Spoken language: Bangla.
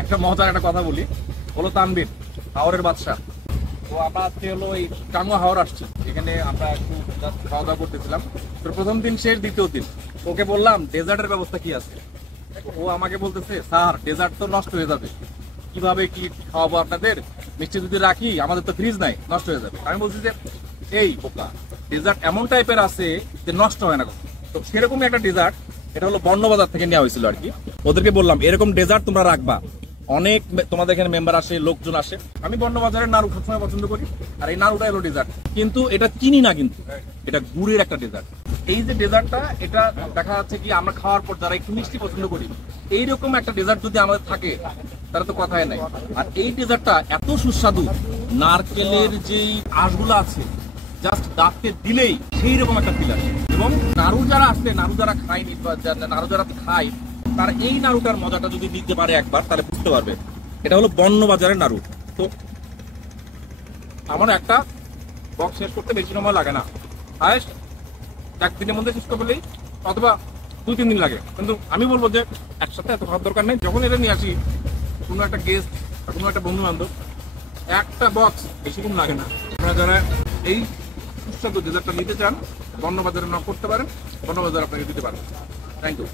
একটা মজার একটা কথা বলি, হলো তানভীর হাওরের বাদশা। তো আমরা আজকে হলো এই টাঙ্গুয়া হাওর আসছি, এখানে আমরা একটু খাওয়া দাওয়া করতেছিলাম। তো প্রথম দিন শেষ, দ্বিতীয় দিন ওকে বললাম ডেজার্টের ব্যবস্থা কি আছে। ও আমাকে বলতেছে স্যার ডেজার্ট তো নষ্ট হয়ে যাবে, কিভাবে কি খাওয়াবো আপনাদের, মিষ্টি যদি রাখি আমাদের তো ফ্রিজ নাই, নষ্ট হয়ে যাবে। আমি বলছি যে এই বোকা, ডেজার্ট এমন টাইপের আছে যে নষ্ট হয় না। তো সেরকমই একটা ডেজার্ট, এটা হলো বর্ণবাজার থেকে নেওয়া হয়েছিল আর কি। ওদেরকে বললাম এরকম ডেজার্ট তোমরা রাখবা, অনেক তোমাদের এখানে মেম্বার আসে, লোকজন আসে। আমি বর্ণবাজারের নাড়ু সবসময় পছন্দ করি, আর এই নাড়ুটা হলো ডেজার্ট, কিন্তু এটা চিনি না, কিন্তু এটা গুড়ের একটা ডেজার্ট। এই যে ডেজার্টটা, এটা দেখা যাচ্ছে কি আমরা খাওয়ার পর যারা একটু মিষ্টি পছন্দ করি, এইরকম একটা ডেজার্ট যদি আমাদের থাকে তারা তো কথাই নাই। আর এই ডেজার্টটা এত সুস্বাদু, নারকেলের যেই আঁশগুলো আছে জাস্ট দাঁতে দিলেই সেই রকম একটা ফিল আসে। এবং নাড়ু যারা আসলে, নাড়ু যারা খায়নি বা নাড়ু যারা খায়, তারা এই নাড়ুটার মজাটা যদি নিতে পারে একবার, তাহলে বুঝতে পারবে এটা হলো বর্ণবাজারের নাড়ু। তো আমার একটা বক্স শেষ করতে বেশি সময় লাগে না, হায়েস্ট একদিনের মধ্যে শেষ করলেই, অথবা 2-3 দিন লাগে। কিন্তু আমি বলবো যে একসাথে এত খাওয়ার দরকার নেই। যখন এটা নিয়ে আসি কোনো একটা গেস্ট বা কোনো একটা বন্ধু বান্ধব, একটা বক্স বেশিক্ষণ লাগে না। আপনারা যারা এই সুস্বাদু ডেজার্টটা নিতে চান, বর্ণবাজারে নক করতে পারেন, বর্ণবাজার আপনাকে দিতে পারেন। Thank you.